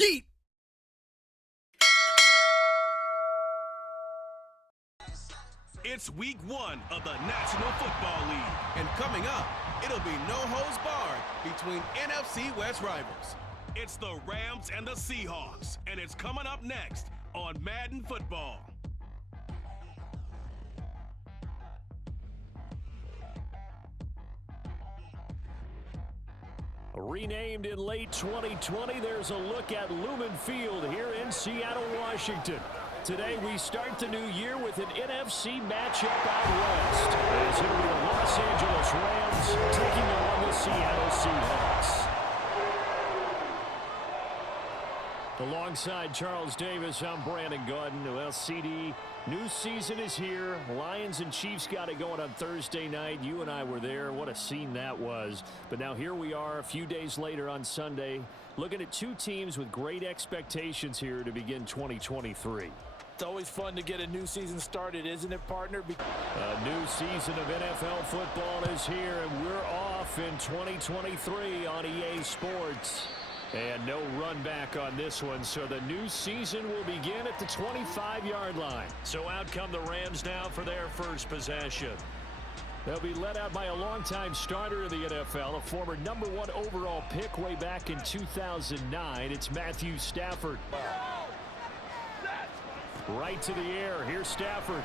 Yeet! It's week 1 of the National Football League. And coming up, it'll be no holds barred between NFC West rivals. It's the Rams and the Seahawks, and it's coming up next on Madden Football. Renamed in late 2020, there's a look at Lumen Field here in Seattle, Washington. Today we start the new year with an NFC matchup out west. As here are the Los Angeles Rams taking on the Seattle Seahawks. Alongside Charles Davis, I'm Brandon Gordon. Well, CD, new season is here. Lions and Chiefs got it going on Thursday night. You and I were there. What a scene that was. But now here we are a few days later on Sunday, looking at two teams with great expectations here to begin 2023. It's always fun to get a new season started, isn't it, partner? A new season of NFL football is here, and we're off in 2023 on EA Sports. And no run back on this one, so the new season will begin at the 25-yard line. So out come the Rams now for their first possession. They'll be led out by a longtime starter in the NFL, a former #1 overall pick way back in 2009. It's Matthew Stafford. Right to the air. Here's Stafford.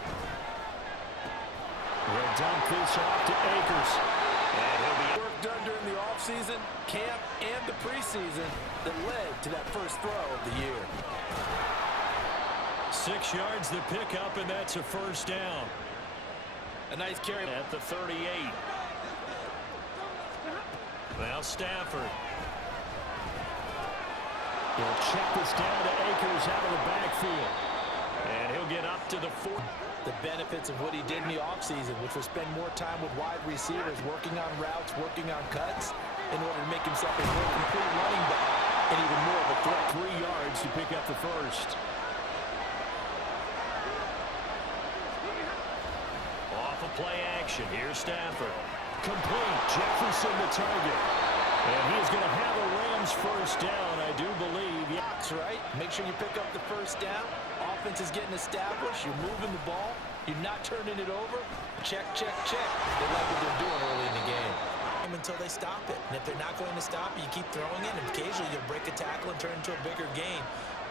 He'll dump this off to Akers. And he'll be work done during the offseason, camp, and the preseason that led to that first throw of the year. 6 yards the pickup, and that's a first down. A nice carry at the 38. Now Stafford. He'll check this down to Akers out of the backfield. And he'll get up to the 4. The benefits of what he did in the offseason, which was spend more time with wide receivers, working on routes, working on cuts, in order to make himself a more complete running back and even more of a threat. 3 yards to pick up the first. Off of play action. Here's Stafford. Complete. Jefferson the target. And he's going to have a Rams first down, I do believe. Yeah. That's right. Make sure you pick up the first down. Offense is getting established. You're moving the ball. You're not turning it over. Check, check, check. They like what they're doing early in the game. Until they stop it. And if they're not going to stop it, you keep throwing it, and occasionally you'll break a tackle and turn it into a bigger gain.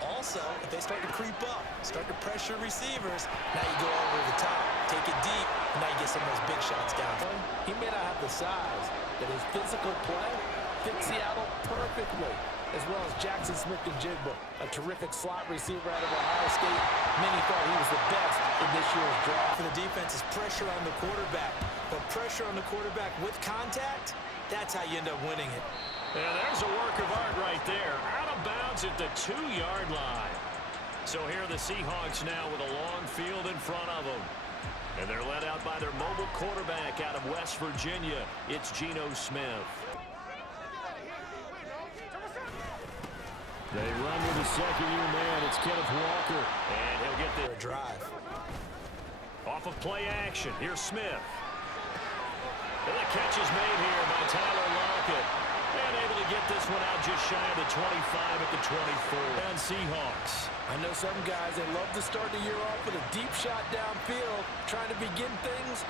Also, if they start to creep up, start to pressure receivers, now you go over the top, take it deep, and now you get some of those big shots down. He may not have the size, but his physical play fits Seattle perfectly, as well as Jackson Smith-Njigba, a terrific slot receiver out of Ohio State. Many thought he was the best in this year's draft. For the defense is pressure on the quarterback. But pressure on the quarterback with contact, that's how you end up winning it. And there's a work of art right there. Out of bounds at the 2-yard line. So here are the Seahawks now with a long field in front of them. And they're led out by their mobile quarterback out of West Virginia. It's Gino Smith. They run with a second-year man. It's Kenneth Walker. And he'll get there. A drive. Off of play action. Here's Smith. And the catch is made here by Tyler Lockett. And able to get this one out just shy of the 25 at the 24. And Seahawks. I know some guys, they love to start the year off with a deep shot downfield, trying to begin things.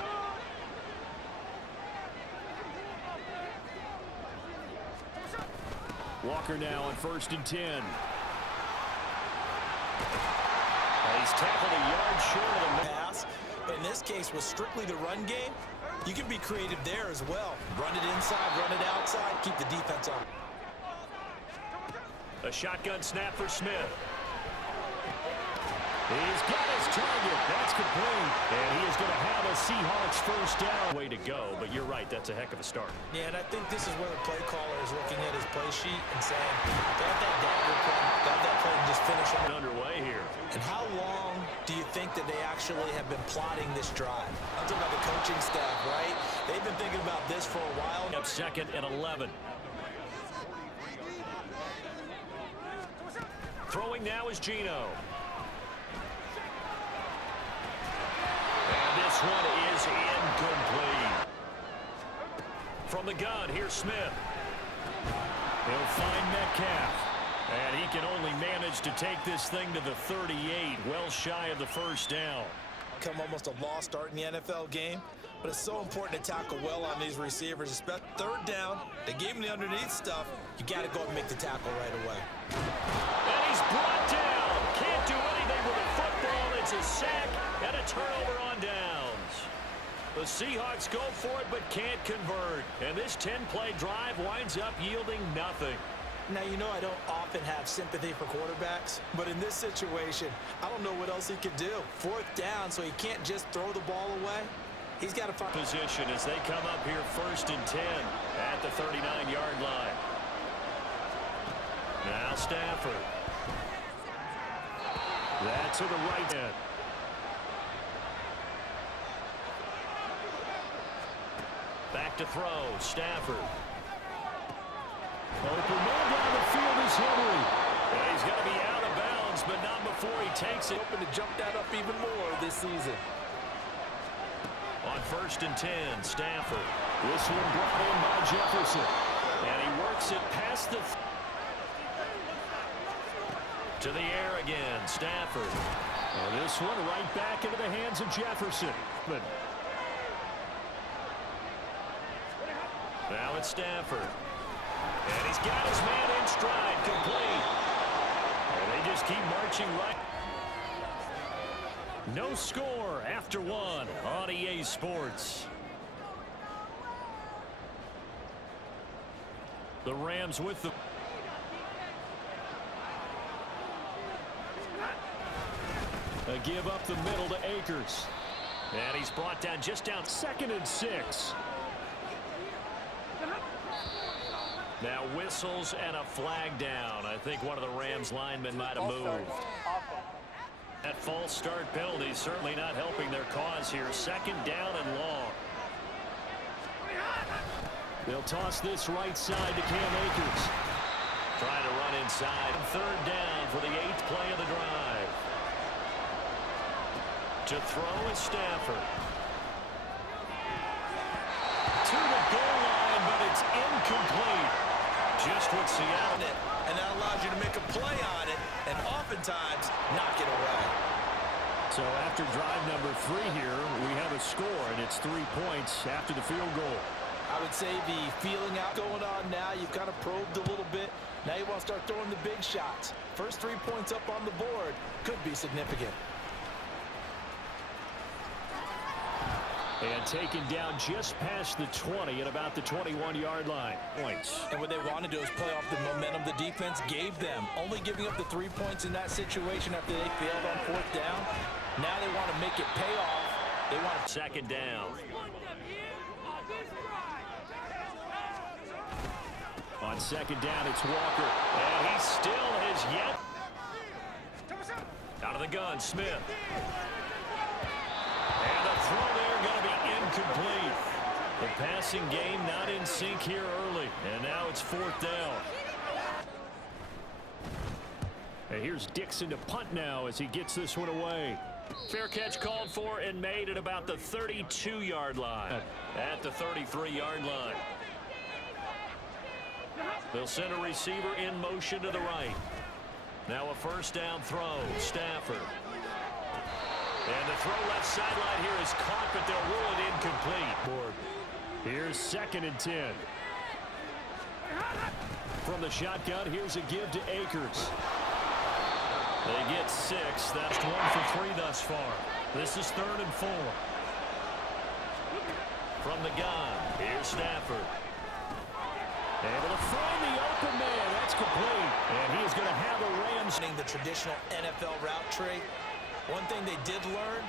Walker now on 1st and 10. He's tackled a yard short of the pass. But in this case, was strictly the run game. You can be creative there as well. Run it inside, run it outside, keep the defense on. A shotgun snap for Smith. He's got his target. That's complete. And he is going to have a Seahawks first down. Way to go, but you're right. That's a heck of a start. Yeah, and I think this is where the play caller is looking at his play sheet and saying, got that dagger play, got that play and just finish it. Underway here. And how long do you think that they actually have been plotting this drive? I'm talking about the coaching staff, right? They've been thinking about this for a while. Up 2nd and 11. Throwing now is Gino. And this one is incomplete. From the gun, here's Smith. He'll find Metcalf. And he can only manage to take this thing to the 38, well shy of the first down. Come almost a lost start in the NFL game, but it's so important to tackle well on these receivers, especially third down. They gave him the underneath stuff. You got to go and make the tackle right away. And he's brought down. Can't do anything with a football. It's a sack and a turnover on downs. The Seahawks go for it but can't convert. And this 10-play drive winds up yielding nothing. Now, you know I don't often have sympathy for quarterbacks, but in this situation, I don't know what else he could do. Fourth down, so he can't just throw the ball away. He's got to find position as they come up here 1st and 10 at the 39-yard line. Now Stafford. That's to the right end. Back to throw. Stafford. Open man down the field is Henry. And he's going to be out of bounds, but not before he takes it. Open to jump that up even more this season. On 1st and 10, Stafford. This one brought in by Jefferson. And he works it past the... to the air again, Stafford. And this one right back into the hands of Jefferson. But now it's Stafford. And he's got his man in stride, complete. And they just keep marching right. No score after one on EA Sports. The Rams with the... A give up the middle to Akers. And he's brought down just down 2nd and 6. Now whistles and a flag down. I think one of the Rams linemen might have moved. That false start penalty certainly not helping their cause here. 2nd down and long. They'll toss this right side to Cam Akers. Trying to run inside. 3rd down for the 8th play of the drive. To throw is Stafford. To the goal line, but it's incomplete. Just what Seattle... And that allows you to make a play on it and oftentimes knock it away. So after drive number 3 here, we have a score, and it's 3 points after the field goal. I would say the feeling out going on now, you've kind of probed a little bit. Now you want to start throwing the big shots. First 3 points up on the board could be significant. And taken down just past the 20 at about the 21-yard line. Points. And what they want to do is play off the momentum the defense gave them. Only giving up the 3 points in that situation after they failed on 4th down. Now they want to make it pay off. They want to... 2nd down. On 2nd down, it's Walker. And he still has yet... Out of the gun, Smith. And the throw there going to be incomplete. The passing game not in sync here early. And now it's 4th down. And here's Dixon to punt now as he gets this one away. Fair catch called for and made at about the 32-yard line. At the 33-yard line. They'll send a receiver in motion to the right. Now a 1st down throw. Stafford. And the throw left sideline here is caught, but they'll rule it incomplete. Here's 2nd and 10. From the shotgun, here's a give to Akers. They get 6. That's 1 for 3 thus far. This is 3rd and 4. From the gun, here's Stafford. Able to find the open man. That's complete. And he is going to have a Rams. The traditional NFL route tree. One thing they did learn,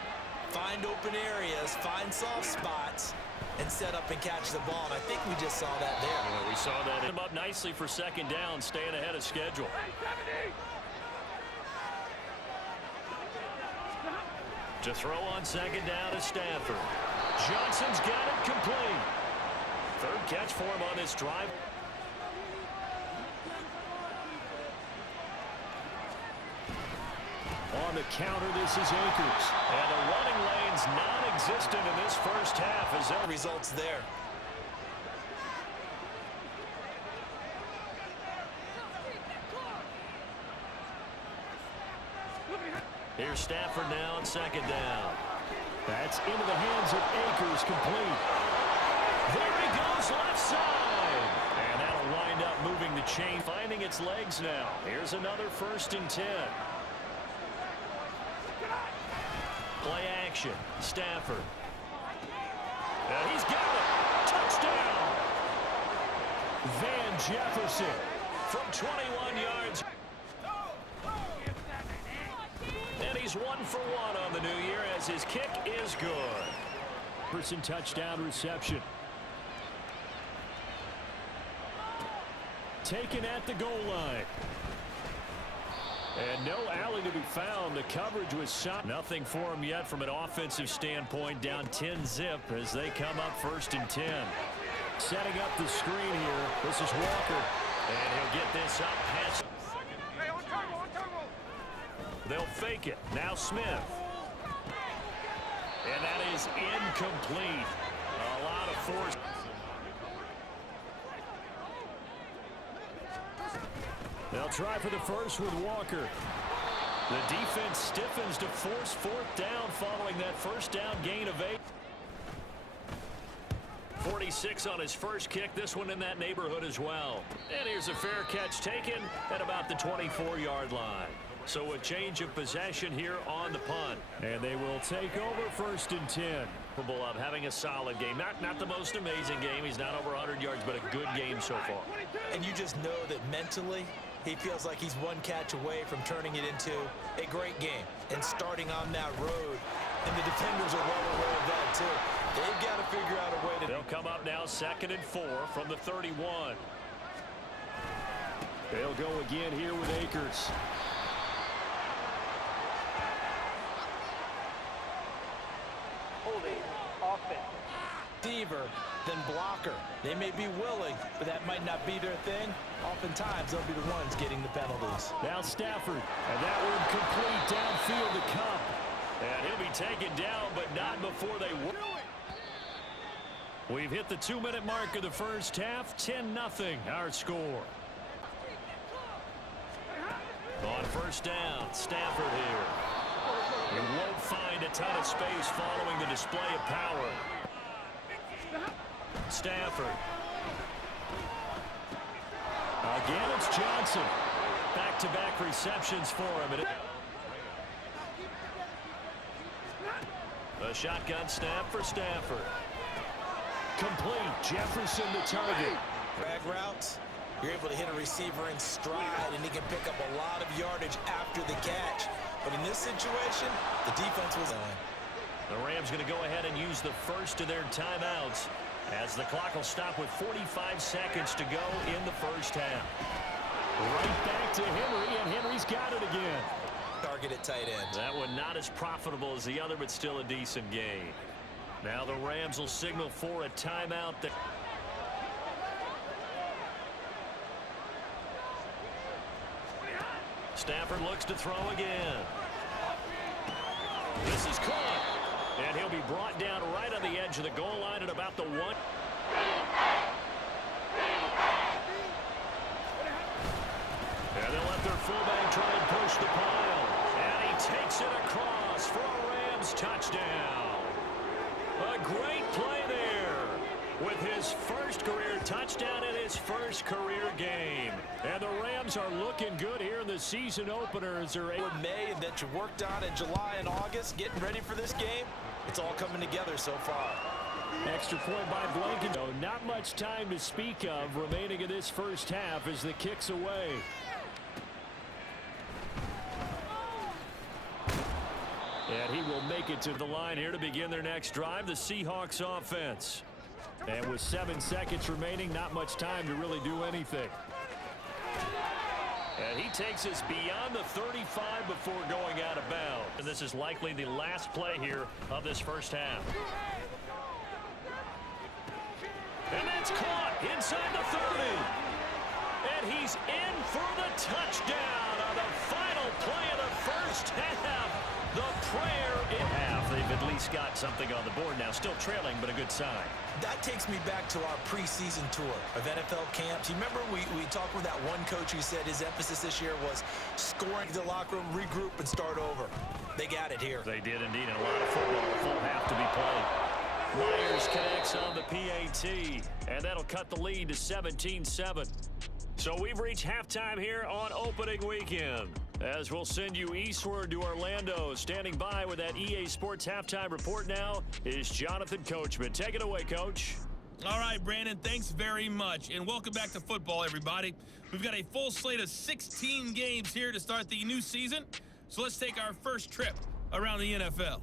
find open areas, find soft spots, and set up and catch the ball. And I think we just saw that there. Yeah, we saw that. Him up nicely for 2nd down, staying ahead of schedule. To throw on 2nd down is Stafford. Johnson's got it complete. 3rd catch for him on this drive. On the counter, this is Akers. And the running lane's non-existent in this first half as there results there. Here's Stafford now on second down. That's into the hands of Akers, complete. There he goes, left side. And that'll wind up moving the chain, finding its legs now. Here's another 1st and 10. Play action. Stafford. He's got it. Touchdown. Van Jefferson from 21 yards. And he's 1 for 1 on the new year as his kick is good. Jefferson touchdown reception. Taken at the goal line. And no alley to be found. The coverage was shot. Nothing for him yet from an offensive standpoint. Down 10-zip as they come up 1st and 10. Setting up the screen here. This is Walker. And he'll get this up past. They'll fake it. Now Smith. And that is incomplete. A lot of force. They'll try for the first with Walker. The defense stiffens to force 4th down following that 1st down gain of 8. 46 on his first kick. This one in that neighborhood as well. And here's a fair catch taken at about the 24-yard line. So a change of possession here on the punt. And they will take over 1st and 10. Capable of having a solid game. Not the most amazing game. He's not over 100 yards, but a good game so far. And you just know that mentally, he feels like he's one catch away from turning it into a great game and starting on that road. And the defenders are well aware of that, too. They've got to figure out a way to... They'll come up now 2nd and 4 from the 31. They'll go again here with Akers. Holding offense. Receiver, then blocker. They may be willing, but that might not be their thing. Oftentimes, they'll be the ones getting the penalties. Now Stafford, and that one complete downfield to Cup. And he'll be taken down, but not before they work. We've hit the 2-minute mark of the first half. 10-0 our score. On 1st down, Stafford here. He won't find a ton of space following the display of power. Stafford. Again, it's Johnson. Back-to-back receptions for him. A shotgun snap for Stafford. Complete. Jefferson the target. Drag routes, you're able to hit a receiver in stride, and he can pick up a lot of yardage after the catch. But in this situation, the defense was on. The Rams going to go ahead and use the first of their timeouts as the clock will stop with 45 seconds to go in the first half. Right back to Henry, and Henry's got it again. Target at tight end. That one not as profitable as the other, but still a decent gain. Now the Rams will signal for a timeout. Stafford looks to throw again. This is caught. And he'll be brought down right on the edge of the goal line at about the 1. And they'll let their fullback try and push the pile. And he takes it across for a Rams touchdown. A great play there with his first career touchdown in his first career game. And the Rams are looking good here in the season openers. They're In May and that you worked on in July and August, getting ready for this game, it's all coming together so far. Extra point by Blanken. So not much time to speak of remaining in this first half as the kick's away. And he will make it to the line here to begin their next drive, the Seahawks offense. And with 7 seconds remaining, not much time to really do anything. And he takes us beyond the 35 before going out of bounds. And this is likely the last play here of this first half. And that's caught inside the 30. And he's in for the touchdown on the final play of the first half. The prayer in half. They've at least got something on the board now. Still trailing, but a good sign. That takes me back to our preseason tour of NFL camps. You remember we talked with that one coach who said his emphasis this year was scoring the locker room, regroup, and start over. They got it here. They did indeed, and a lot of football, a full half to be played. Myers connects on the PAT, and that'll cut the lead to 17-7. So we've reached halftime here on opening weekend. As we'll send you eastward to Orlando. Standing by with that EA Sports halftime report now is Jonathan Coachman. Take it away, Coach. All right, Brandon, thanks very much. And welcome back to football, everybody. We've got a full slate of 16 games here to start the new season. So let's take our first trip around the NFL.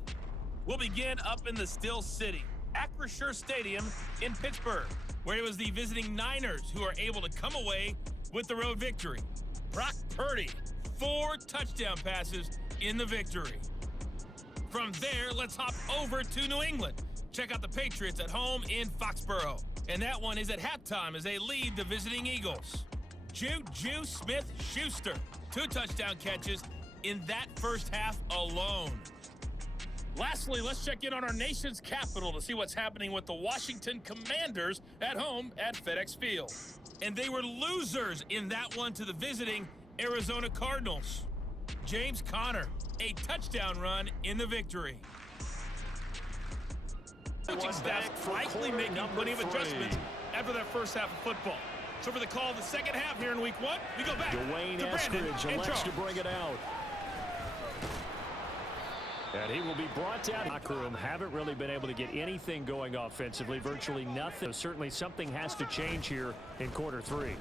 We'll begin up in the Steel City, Acrisure Stadium in Pittsburgh, where it was the visiting Niners who are able to come away with the road victory. Brock Purdy, 4 touchdown passes in the victory. From there, let's hop over to New England. Check out the Patriots at home in Foxborough. And that one is at halftime as they lead the visiting Eagles. Juju Smith-Schuster, 2 touchdown catches in that first half alone. Lastly, let's check in on our nation's capital to see what's happening with the Washington Commanders at home at FedEx Field. And they were losers in that one to the visiting Arizona Cardinals. James Conner, a touchdown run in the victory. Coaching staff likely making plenty of adjustments after that first half of football. So for the call of the second half here in week 1, we go back to Brandon and elects to bring it out. And he will be brought down. Locker room haven't really been able to get anything going offensively, virtually nothing. So certainly something has to change here in quarter 3.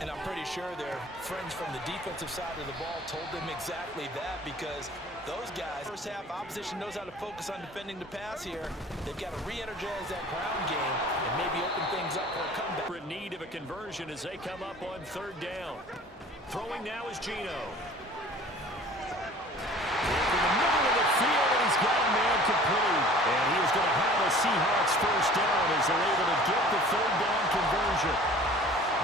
And I'm pretty sure their friends from the defensive side of the ball told them exactly that, because those guys, first half opposition knows how to focus on defending the pass here. They've got to re-energize that ground game and maybe open things up for a comeback. In need of a conversion as they come up on 3rd down. Throwing now is Gino. He's got a man complete, and he is going to have a Seahawks first down as they're able to get the 3rd down conversion.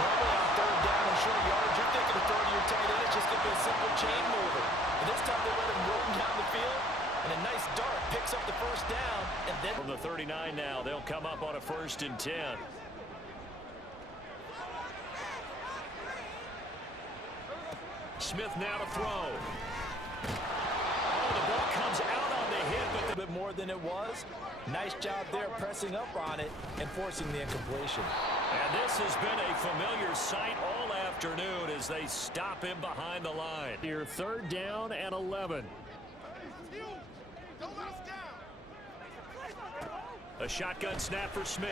Normally on 3rd down and short yards, you're thinking of throwing to your tight end. It's just going to be a simple chain mover. And this time they let him roll down the field, and a nice dart picks up the first down. And then from the 39 now, they'll come up on a 1st and 10. Smith now to throw. Oh, the ball comes out on the hit, but a bit more than it was. Nice job there pressing up on it and forcing the incompletion. And this has been a familiar sight all afternoon as they stop him behind the line. Here, 3rd down and 11. A shotgun snap for Smith.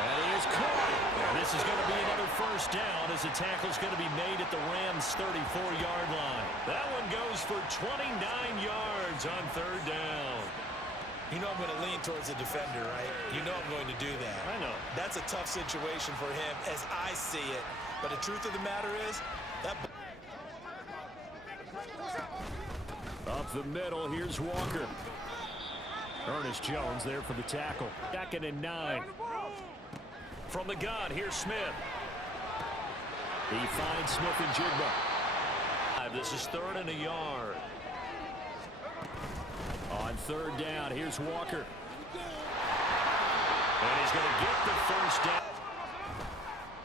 And he is caught. And this is going to be another first down as the tackle's going to be made at the Rams' 34-yard line. That one goes for 29 yards on 3rd down. You know I'm going to lean towards the defender, right? You know I'm going to do that. I know. That's a tough situation for him as I see it. But the truth of the matter is, that... Up the middle, here's Walker. Ernest Jones there for the tackle. 2nd and 9. From the gun, here's Smith. He finds Smith and Jigba. This is 3rd and a yard. On 3rd down, here's Walker. And he's going to get the first down.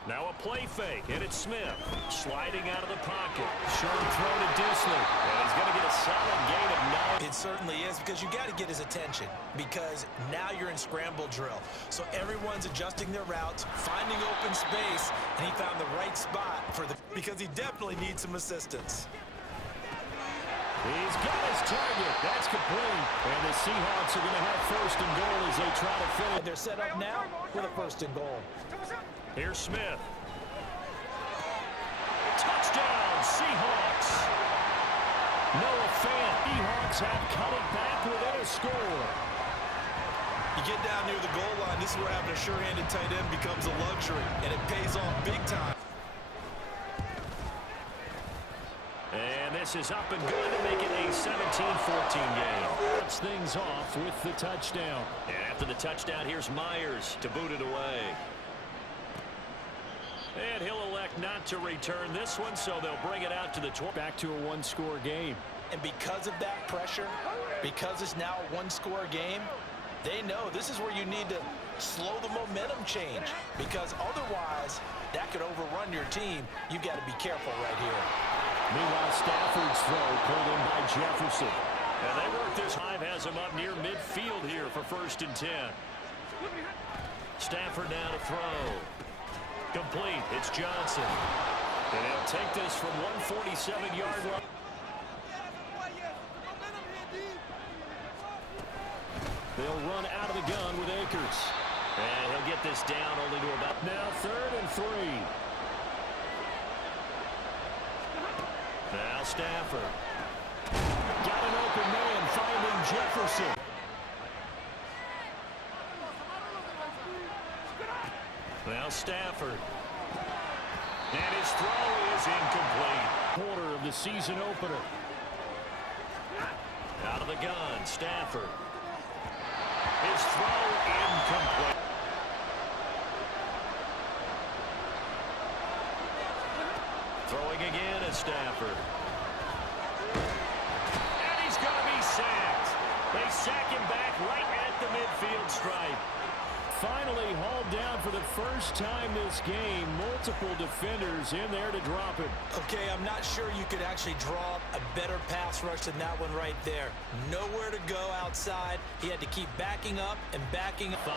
Now a play fake, and it's Smith. Sliding out of the pocket. Short throw to Disley. And he's going to get a solid gain of 9. It certainly is, because you got to get his attention, because now you're in scramble drill. So everyone's adjusting their routes, finding open space, and he found the right spot for the, because he definitely needs some assistance. He's got his target. That's complete. And the Seahawks are going to have 1st and goal as they try to fill it. They're set up now with a 1st and goal. Here's Smith. Touchdown, Seahawks. Noah Fant. Seahawks have cut it back within a score. You get down near the goal line, this is where having a sure-handed tight end becomes a luxury, and it pays off big time. And this is up and good to make it a 17-14 game. Cuts things off with the touchdown. And after the touchdown, here's Myers to boot it away. elect not to return this one, so they'll bring it out to the 20. Back to a one-score game. And because of that pressure, because it's now a one-score game, they know this is where you need to slow the momentum change, because otherwise that could overrun your team. You've got to be careful right here. Meanwhile, Stafford's throw pulled in by Jefferson. And they work this. Five has him up near midfield here for 1st and 10. Stafford now to throw. Complete. It's Johnson. And he'll take this from 147-yard line. They'll run out of the gun with Akers. And he'll get this down only to about now 3rd and 3. Now Stafford. Got an open man finding Jefferson. Now Stafford. And his throw is incomplete. Quarter of the season opener. Out of the gun, Stafford. His throw incomplete. Throwing again at Stafford. And he's going to be sacked. They sack him back right at the midfield stripe. Finally hauled down for the first time this game. Multiple defenders in there to drop him. Okay, I'm not sure you could actually draw a better pass rush than that one right there. Nowhere to go outside. He had to keep backing up and backing up. 5.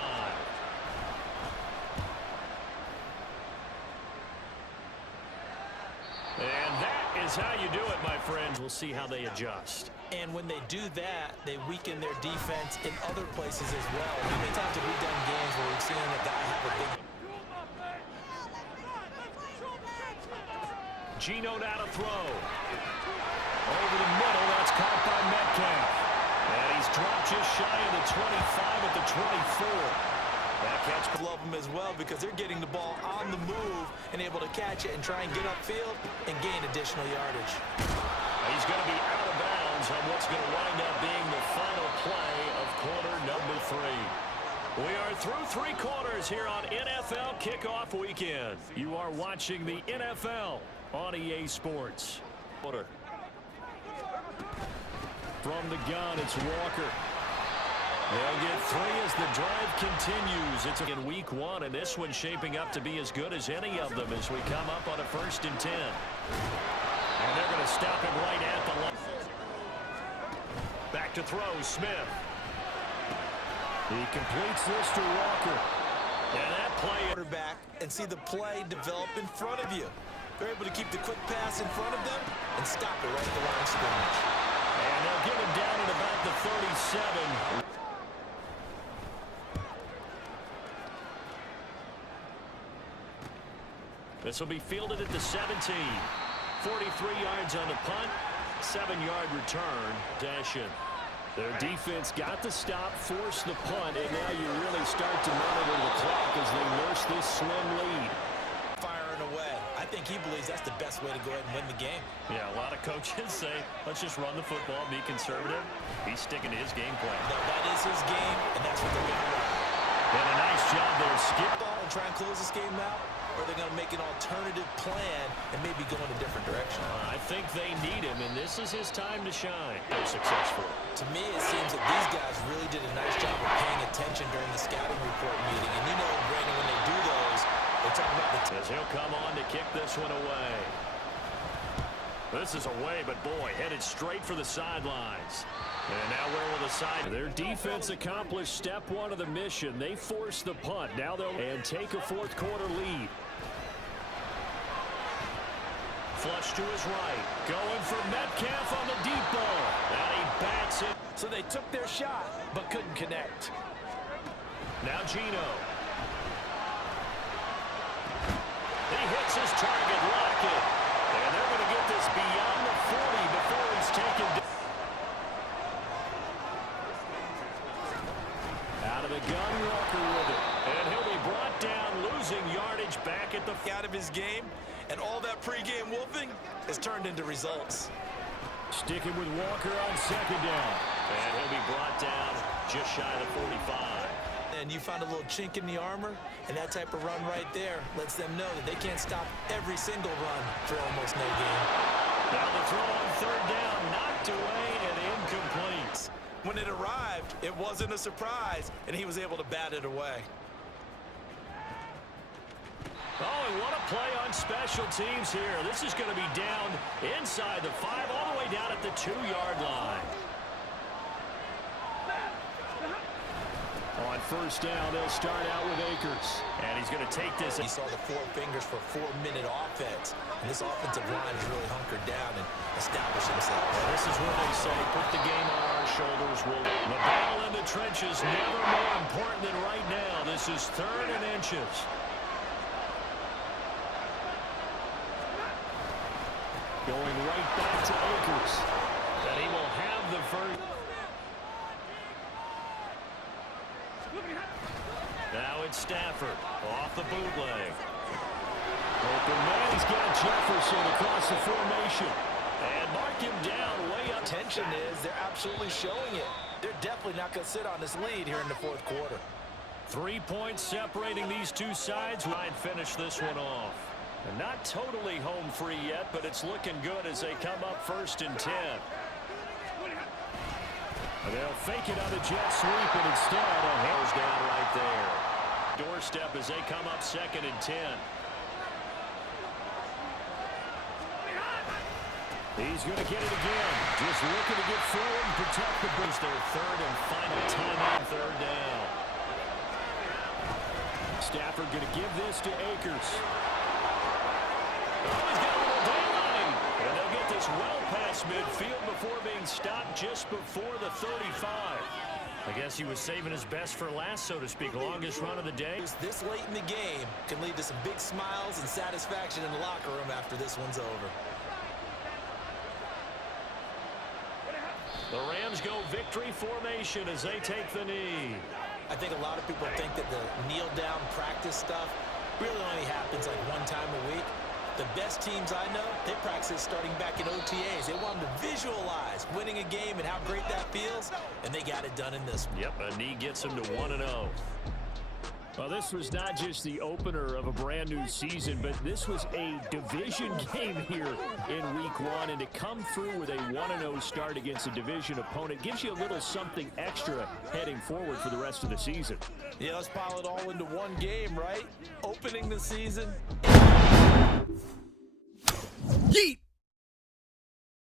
And that is how you do it, my friends. We'll see how they adjust. And when they do that, they weaken their defense in other places as well. How many times have we done games where we've seen a guy have a big... Gino now to throw. Over the middle, that's caught by Metcalf. And he's dropped just shy of the 25 at the 24. That catch Love them as well, because they're getting the ball on the move and able to catch it and try and get upfield and gain additional yardage. He's going to be out of bounds on what's going to wind up being the final play of quarter number 3. We are through 3 quarters here on NFL Kickoff Weekend. You are watching the NFL on EA Sports. From the gun, it's Walker. They'll get 3 as the drive continues. It's in week 1, and this one's shaping up to be as good as any of them as we come up on a 1st and 10. And they're going to stop him right at the line. Back to throw, Smith. He completes this to Walker. And that play... Quarterback and see the play develop in front of you. They're able to keep the quick pass in front of them and stop it right at the line of scrimmage. And they'll get him down at about the 37. This will be fielded at the 17. 43 yards on the punt, 7-yard return. Dashing. Their defense got the stop, forced the punt, and now you really start to monitor the clock as they nurse this slim lead. Firing away. I think he believes that's the best way to go ahead and win the game. Yeah, a lot of coaches say, let's just run the football, be conservative. He's sticking to his game plan. No, that is his game, and that's what they're going to run. And a nice job there. Skip Ball and try and close this game out, or they're going to make an alternative plan and maybe go in a different direction. I think they need him, and this is his time to shine. They're successful. To me, it seems that these guys really did a nice job of paying attention during the scouting report meeting. And you know, Brandon, when they do those, they're talking about the... As he'll come on to kick this one away. This is away, but boy, headed straight for the sidelines. And now where will the side... Their defense accomplished step 1 of the mission. They forced the punt. Now they'll... And take a 4th quarter lead. Flush to his right. Going for Metcalf on the deep ball. And he bats it. So they took their shot, but couldn't connect. Now Gino. He hits his target, Lockett. And they're going to get this beyond the 40 before he's taken down. Out of the gun, Walker with it. And he'll be brought down, losing yardage back at the... Out of his game, and all that pregame wolfing has turned into results. Sticking with Walker on 2nd down. And he'll be brought down just shy of the 45. And you found a little chink in the armor, and that type of run right there lets them know that they can't stop every single run for almost no gain. Now the throw on third down, knocked away and incomplete. When it arrived, it wasn't a surprise, and he was able to bat it away. Oh, and what a play on special teams here. This is going to be down inside the 5, all the way down at the 2-yard line. On first down, they'll start out with Akers. And he's going to take this. He saw the 4 fingers for 4-minute offense. And this offensive line is really hunkered down and established himself. This is where they say, put the game on our shoulders. The battle in the trenches, never more important than right now. This is 3rd and inches. Going right back to Akers. And he will have the first. Now it's Stafford off the bootleg. Open man, he's got Jefferson across the formation. And mark him down way up. Tension is they're absolutely showing it. They're definitely not going to sit on this lead here in the 4th quarter. 3 points separating these two sides. Ryan finish this one off. And not totally home free yet, but it's looking good as they come up 1st and 10. And they'll fake it on a jet sweep, and instead a hails down right there. Doorstep as they come up 2nd and 10. He's going to get it again. Just looking to get forward and protect the boost. Their 3rd and final time on 3rd down. Stafford going to give this to Akers. Oh, he's got a little down on him. And they'll get this well past midfield before being stopped just before the 35. I guess he was saving his best for last, so to speak. Longest run of the day. This late in the game can lead to some big smiles and satisfaction in the locker room after this one's over. The Rams go victory formation as they take the knee. I think a lot of people think that the kneel-down practice stuff really only happens like 1 time a week. The best teams I know, they practice starting back in OTAs. They want them to visualize winning a game and how great that feels, and they got it done in this one. Yep, a knee gets them to 1-0. Well, this was not just the opener of a brand new season, but this was a division game here in week 1, and to come through with a 1-0 start against a division opponent gives you a little something extra heading forward for the rest of the season. Yeah, let's pile it all into one game, right? Opening the season. Yeet!